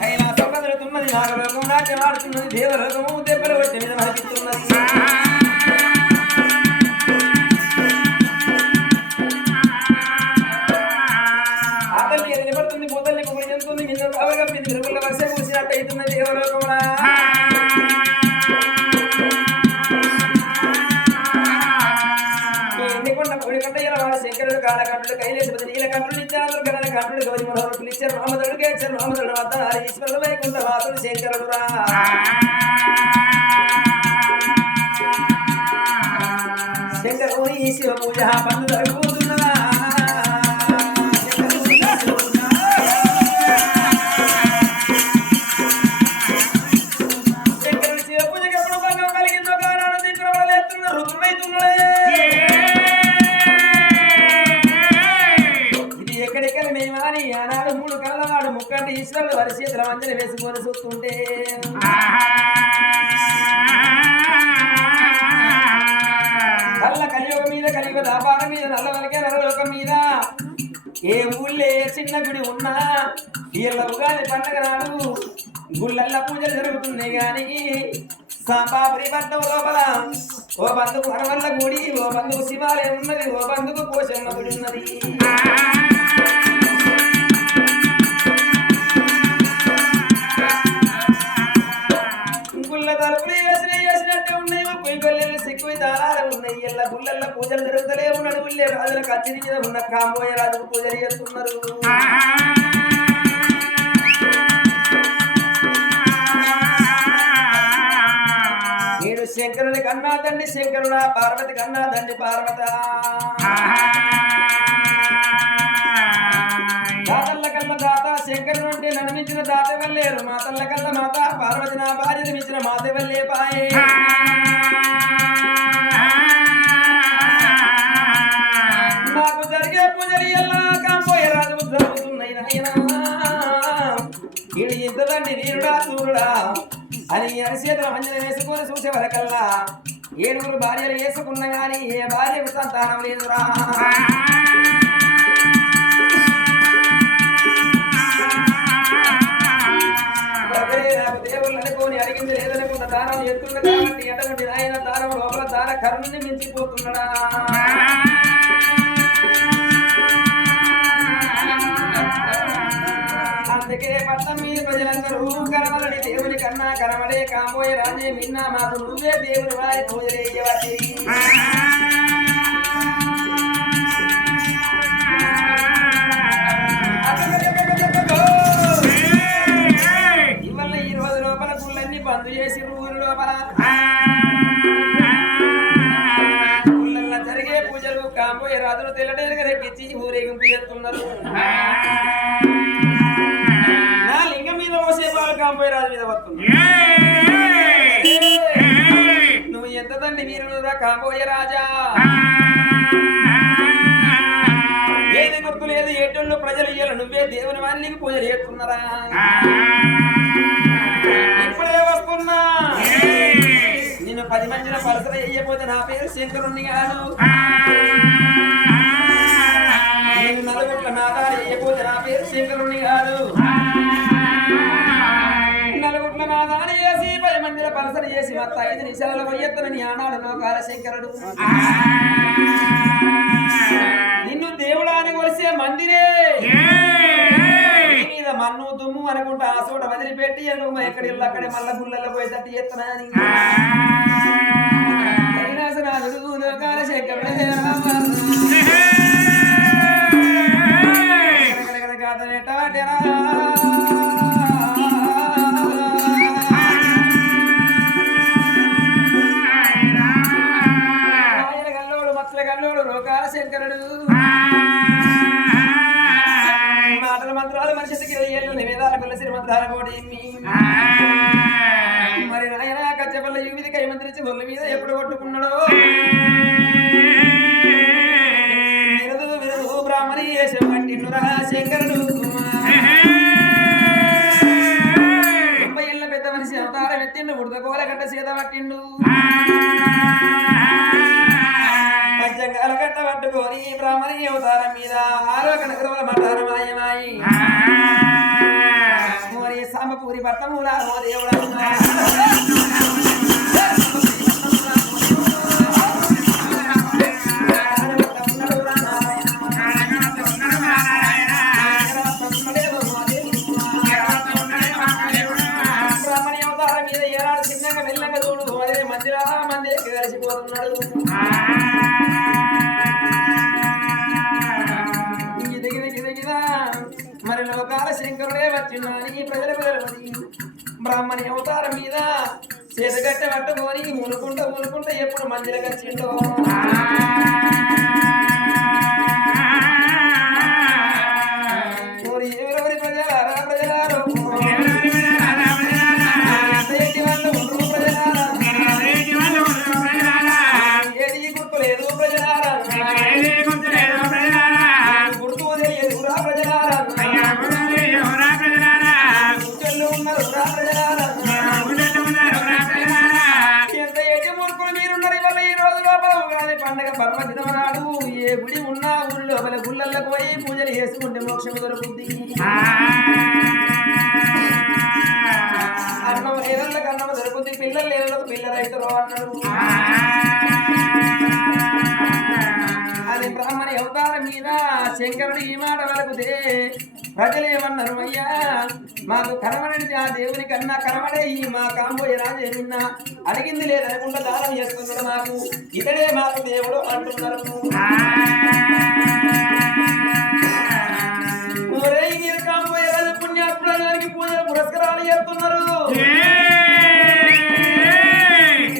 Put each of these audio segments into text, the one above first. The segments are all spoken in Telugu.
కైలాసం కదులుతున్నది నాగలోకం నాట్యం ఆడుతున్నది దేవలోకము దెబ్బలు కొట్టి మీద మరిపిస్తున్నది ఆ తల్లి ఎదిరి నిన్న వర్ష కూసినట్టు అవుతున్నది దేవలోకమునా నిత్యానందుడు గణన గౌరి మనోహరుడు పిలిచారు రామధరుడు కేచ్చారు రామధరుడు వద్ద ఈశ్వరుడు వైకుంఠ వాసుడు శంకరుడు రా శంకరుని ఈ పూజ పండుగ చిన్న వీళ్ళ ఉగాది పండుగ నాడు గుళ్ళల్ల పూజలు జరుగుతున్నాయి కానీ సాంబాపురి పట్టం లోపల ఓ బంధుకు హరవల్ల గుడి ఓ బంధుకు శివాలయం ఉన్నది ఓ బంధుకు పోషమ్మ గుడి ఉన్నది. గుళ్ళ తలుపులు వేసిన వేసినట్టే ఉన్నాయి పొయ్యి గొల్లెలు సిక్కువి దారాలు గుళ్ళల్లో పూజలు జరుగుతలే ఉన్నాడు ఉల్లే రాజుల కచ్చిరి మీద ఉన్న కాంబోయ రాజుకు పూజలు చేస్తున్నారు. నేను శంకరుని కన్నా తండ్రి శంకరుడా పార్వతి కన్నా తండ్రి పార్వత. దాతల్ల కన్నా దాత శంకరుడు అంటే నడిమించిన మించిన దాత వెళ్ళేరు మాతల్ల కల్ల మాత పార్వతి నా భార్యను మించిన మాత పాయే. వీడు ఇంతదండి వీరుడా సూర్యుడా అని అరిచేతుల మంజన వేసుకొని చూసే వరకల్లా ఏడుగురు భార్యలు వేసుకున్న గాని ఏ భార్యకు సంతానం లేదురా దేవుళ్ళు అనుకోని అడిగింది లేదనుకున్న దానం ఎత్తున్న కాబట్టి ఎటువంటి నాయన దానం లోపల దాన కరుణని మించిపోతున్నాడా. ప్రజలందరూ కనమలని దేవుని కన్నా కనమడే కాబోయే రాజే మిన్నా మాకు నువ్వే దేవుని వారి పూజలేయవటి కాబోయే రాజా. ఏది గుర్తు లేదు ఏటోళ్ళు ప్రజలు ఇయ్యాల నువ్వే దేవుని వారికి పూజలు చేస్తున్నారా? ఇప్పుడే వస్తున్నా. నిన్ను పది మందిన పలసలు వేయకపోతే నా పేరు శంకరుణ్ణి కాదు. నేను నలుగుట్ల నాదాలు వేయకపోతే నా పేరు శంకరుణ్ణి కాదు. పది పలసన చేసి మత్త ఐదు నిమిషాలలో పోయెత్తనని ఆనాడు లోకాల కాలశంకరుడు. నిన్ను దేవుడాని కొలిసే మందిరే. మీద మన్ను దుమ్ము అనుకుంటా ఆ చోట వదిలిపెట్టి ఎనుమ ఎక్కడి అక్కడే మల్ల గుళ్ళల్లో పోయి తట్టి ఎత్తనని కైలాసనాథుడు శంకరుడు మాటల మంత్రాలు మనిషికి ఏళ్ళు నివేదాల పిల్లసిన మంత్రాల కోటి మరి నాయన కచ్చపల్ల యువిది కై మంత్రించి ఒళ్ళ మీద ఎప్పుడు కొట్టుకున్నాడో ధర్మపురి పట్టమురా ఓ దేవుడా మరి లోకాల శంకరుడే వచ్చినాని ప్రజల ప్రజలది బ్రాహ్మణి అవతారం మీద చేతగట్టె పట్టుకొని మునుకుంట మునుకుంట ఎప్పుడు మందిరకి పండగ పర్వదినం నాడు ఏ గుడి ఉన్నా ఊళ్ళో లోపల గుళ్ళల్లోకి పోయి పూజలు చేసుకుంటే మోక్షం దొరుకుతుంది. అన్నం లేదళ్ళకి అన్నం దొరుకుతుంది. పిల్లలు లేదళ్ళకు పిల్లలు అవుతారు అన్నాడు. శంకరుడు ఈ మాట వెలకుతే ప్రజలు ఏమన్నారు అయ్యా. మాకు కనబడినది ఆ దేవుని కన్నా కనబడే ఈ మా కాంబోయ రాజే నిన్న అడిగింది లేదనకుండా దానం చేస్తున్నాడు మాకు. ఇతడే మాకు దేవుడు అంటున్నారు. కాంబోయ రాజు పుణ్యాత్ముడానికి పూజలు పురస్కారాలు చేస్తున్నారు.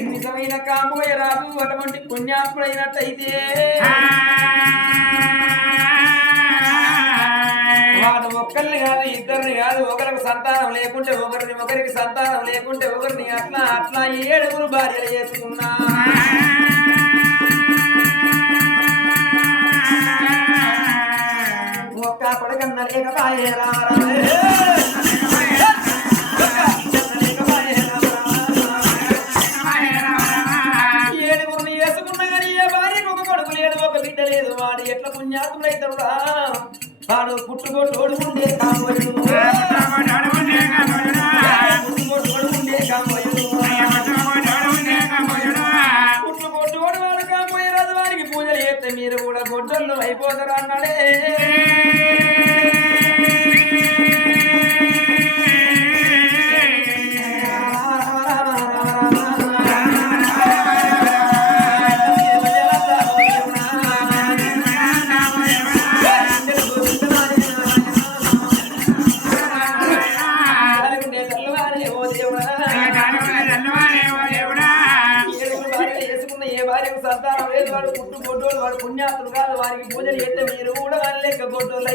నిజమైన కాంబోయ రాజు అటువంటి పుణ్యాత్ముడైనట్టయితే. కాదు ఇద్దరిని కాదు ఒకరికి సంతానం లేకుంటే ఒకరిని ఒకరికి సంతానం లేకుంటే ఒకరిని అట్లా అట్లా ఏడుగురు భార్యలు చేసుకున్నా ఒక్క కొడకన్న లేకపాయే రామరామే. ఒక్క వాడు పుట్టుకోడు ఉండే తాగుడు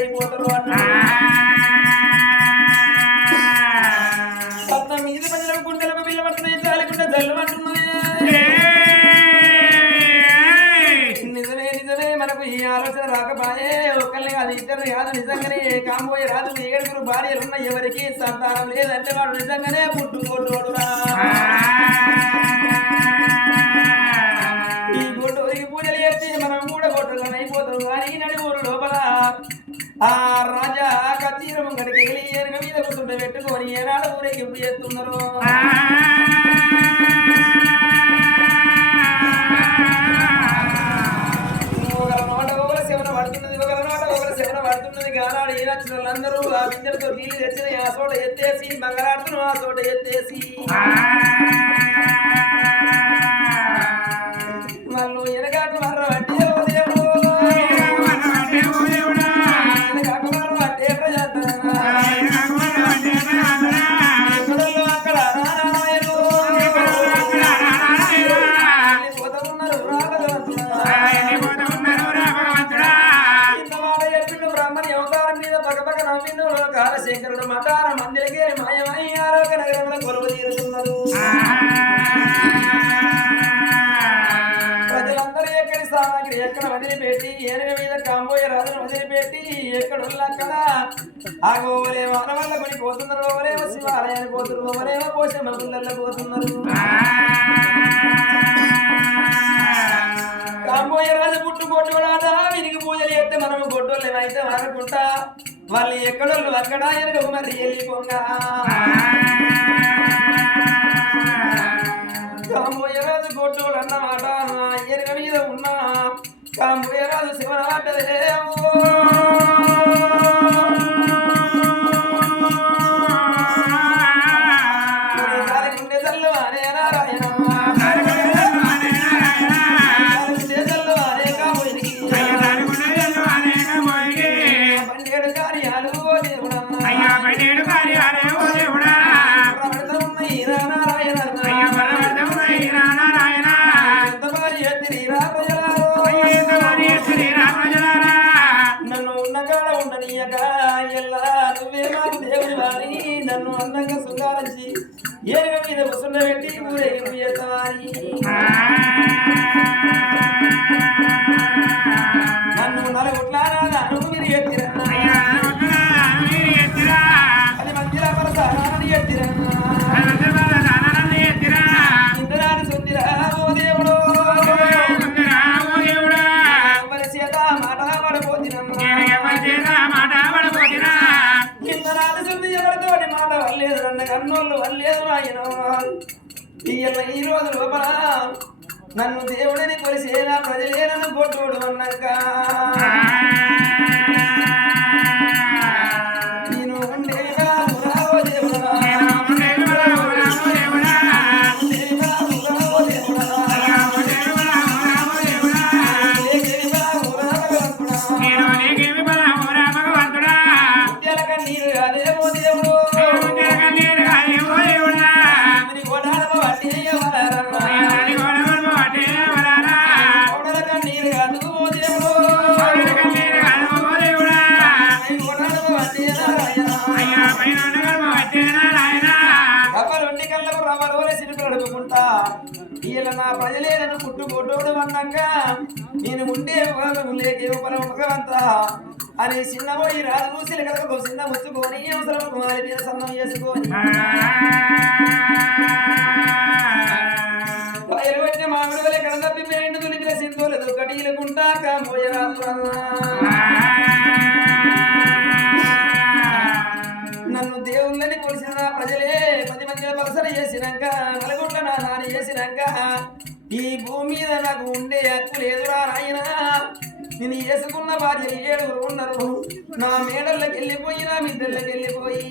అయిపోతారు అన్నాడు పట్నం మీద ప్రజలకు జల్లు నిజమే నిజమే మనకు ఈ ఆలోచన రాకపాయే. ఒకరిని కాదు ఇద్దరిని కాదు నిజంగానే కాంబోయే రాదు. ఏడుగురు భార్యలు ఉన్న ఎవరికి సంతానం లేదంటే వాడు నిజంగానే పుట్టుకోడు రా పెట్టుకొని ఏనాడు ఊరేగింపు చేస్తున్నారు? ఒకరి గానాడు ఈ నచ్చిన వాళ్ళందరూ ఆ బిందెలతో నీళ్ళు తెచ్చిన ఆ చోట ఎత్తేసి మంగళాడుతున్న ఆ చోట ఎత్తేసి. ఎక్కడ వదిలిపెట్టి? ఏనుగ మీద కాంబోయ రాజును వదిలిపెట్టి ఎక్కడ అక్కడ ఆగోవలే వల్ల కొని పోతున్నారు ఓవలేమో శివాలయానికి పోతున్నారు ఓవలేమో పోషమ్మ గుళ్ళల్లో పోతున్నారు. కాంబోయ రాజు పుట్టు కొట్టుకోడాట వీరికి పూజలు చేస్తే మనం గొడ్డోళ్ళేమైతే మారకుంటా వాళ్ళు ఎక్కడోళ్ళు అక్కడ? ఎనక మరి వెళ్ళిపోగా. కామోయరాజు కామోయరాజు శివనాటదే గుండె నన్ను దేవుడిని కొలిసేనా ప్రజలేనను కొట్టుడు అన్నాక పుట్టుకొట్టోడు నేను ఉండే ఉపలము లేకే ఉపలం భగవంత అని చిన్నబోయి రాజు మూసిలు కలగకు చిన్న ముచ్చుకొని అవసరం కుమారి మీద సన్నం చేసుకొని. బయలు మామిడి వల్ల ఎక్కడ తప్పి పేండు తులిపిన సింధులు కటీలుకుంటా కాంబోయ నన్ను నాకు ఉండే హక్కు లేదురా నాయన. నేను వేసుకున్న భార్యలు ఏడుగురు ఉన్నారు. నా మేడల్లోకి వెళ్ళిపోయి నా మిద్దళ్ళకి వెళ్ళిపోయి.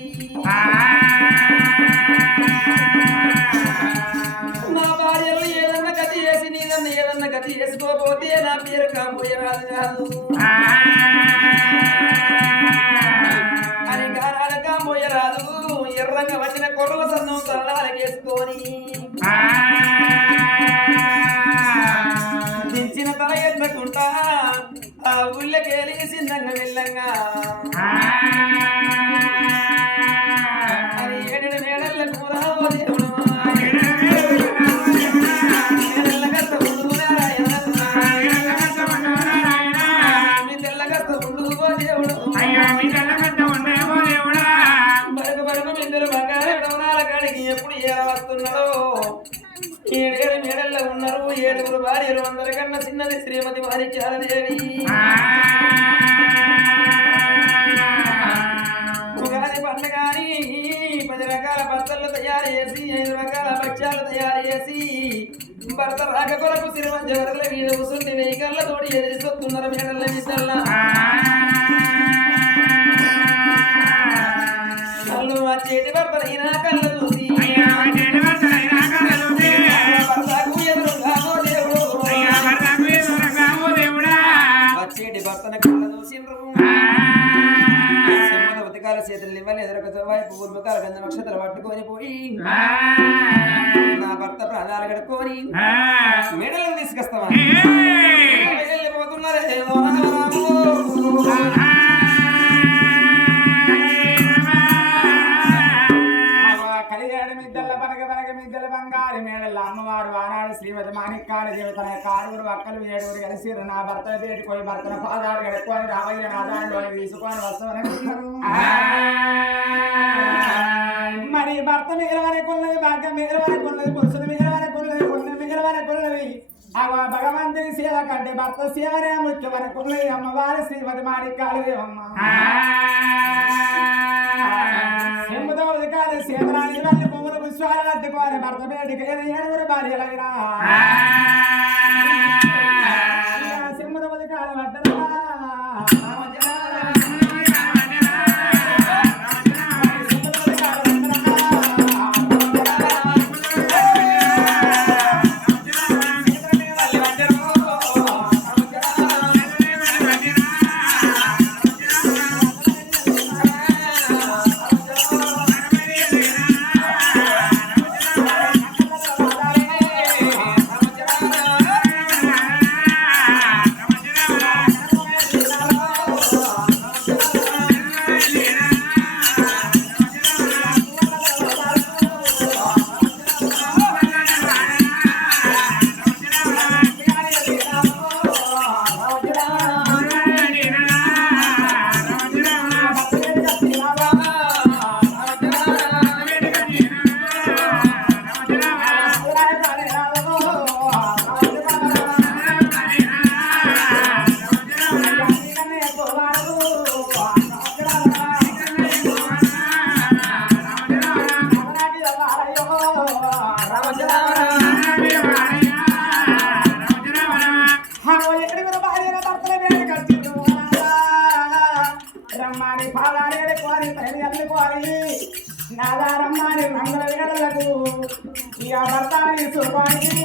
నా భార్యలు ఏదన్నా గతి చేసి నీదన్నా ఏదన్నా గతి చేసుకోపోతే నా పేరు కాంబోయ రాదు కాదు. అని గానాల కాబోయే రాదు ఎర్రంగా వచ్చిన కొర్రల సన్నం ఐదు రకాల భక్ష్యాలు తయారు చేసి భర్త రాక కొరకు సిరిమంచి వరకుల మీద కూర్చుంటే వెయ్యి కళ్ళతోటి ఎదిరిస్తున్నారు మేడల మిద్దల్లా కళ్ళు వచ్చేటి భర్తలైన కళ్ళ చూసి భర్తకు పూర్వకాల గంధ నక్షత్రాలు పట్టుకొని పోయి నా భర్త ప్రాణాలు గడుక్కొని మెడలను తీసుకొస్తావా? వెళ్ళిపోతున్నారే చిక్కాడ జీవితం యొక్క ఆరుగురు అక్కలు ఏడుగురు కలిసి నా భర్త పేరుకొని భర్తను పాదాలు గడుపుకొని రాబోయే నాదాన్ని తీసుకొని వస్తామని మరి భర్త మిగిలివనే కొన్నది భాగ్యం మిగిలివనే కొన్నది పురుషుడు మిగిలివనే కొన్నది కొన్ని మిగిలివనే కొన్నవి అవ భగవంతుని సేవ కంటే భర్త సేవనే ముఖ్యమైన కొన్నది అమ్మవారి శ్రీమతి మాణిక్యాలు దేవమ్మ ఎంబుతో ఉదకాలి సేవరాని వాళ్ళు కొమ్ములు పుష్పాలు భర్త పేటికి ఏడుగురు భార్యలైనా. పెట్టుకోని ప్రేమి అందుకోని నాదారమ్మ నీ మంగళ వేళలకు ఇక భర్త నీ సుఖానికి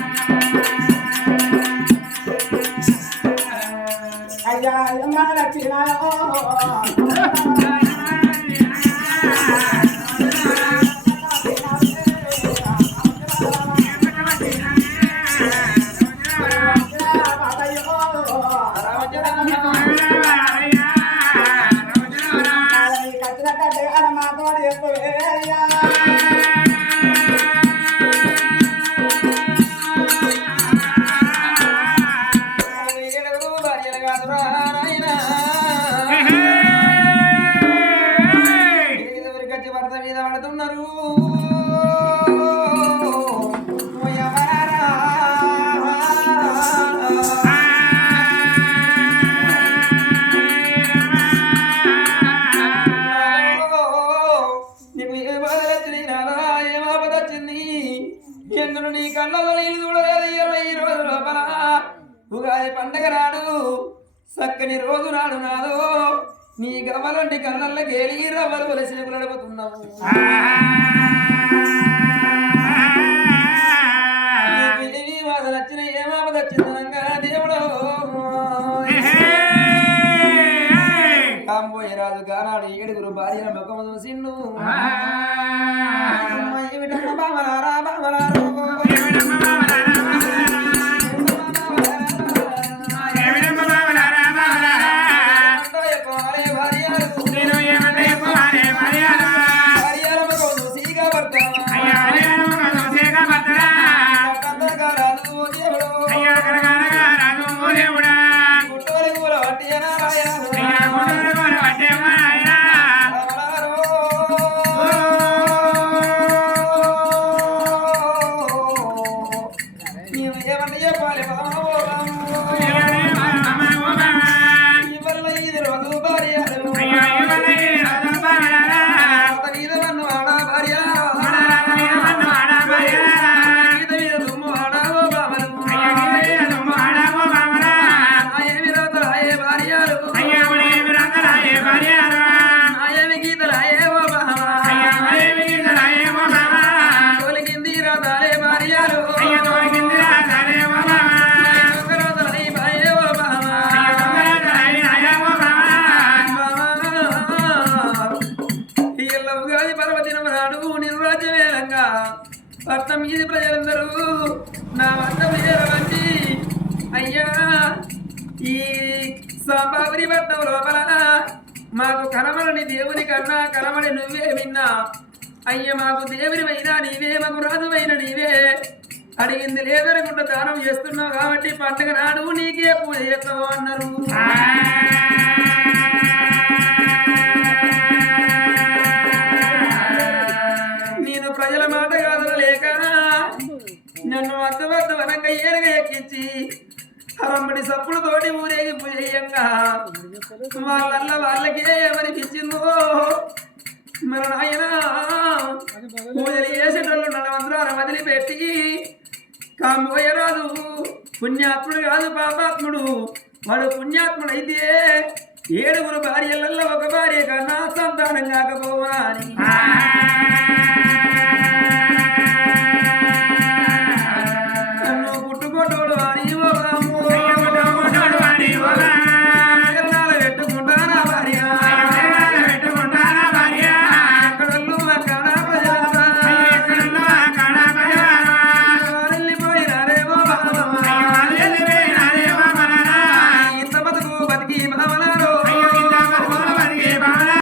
చక్కని రోజు నాడు నాదో. నీ గవ్వలంటి కళ్ళల్లో గేలి రవ్వలు వలసిన నడుపుతున్నావు. నచ్చిన దేవుడు. రాజు ఏడుగురు భార్య ముఖం చూసిండు. బాబలారా బాబలారా అయ్యా. ఈ సాంబాబరి పట్నం లోపల మాకు కనమలని దేవుని కన్నా కనమని నువ్వే విన్నా. అయ్య మాకు దేవునివైనా నీవే మాకు రాజువైన నీవే. అడిగింది లేదనకుండా దానం చేస్తున్నావు కాబట్టి పండుగ నాడు నీకే పూజ చేస్తావు అన్నారు. ఒకటి సప్పుడు తోటి ఊరేగి పూజయ్యంగా వాళ్ళల్ల వాళ్ళకే ఎవరికిచ్చిందో? మన నాయన పూజలు చేసేటోళ్ళు నలవందరాలు వదిలిపెట్టి కాంబోయరాదు. పుణ్యాత్ముడు కాదు పాపాత్ముడు. వాడు పుణ్యాత్ముడైతే ఏడుగురు భార్యలలో ఒక భార్య కన్నా సంతానం కాకపోవాలి. అని